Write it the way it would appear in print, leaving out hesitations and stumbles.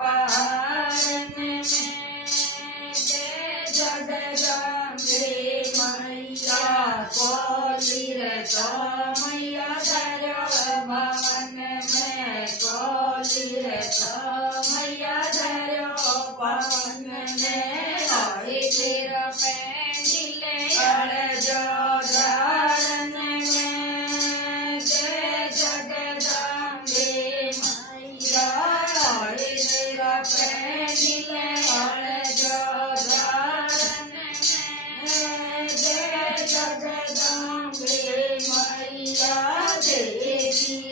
पारन में जय जगदम्बे मैया कोली रे तो मैया धर्यो भवन में कोली रे तो मैया धर्यो भवन में हरि तीर पेंडिले अड़जो धारण में जय जगदम्बे मैया हरि तीर पेंडिले अड़जो धारण में जय जगदम्बे मैया देवी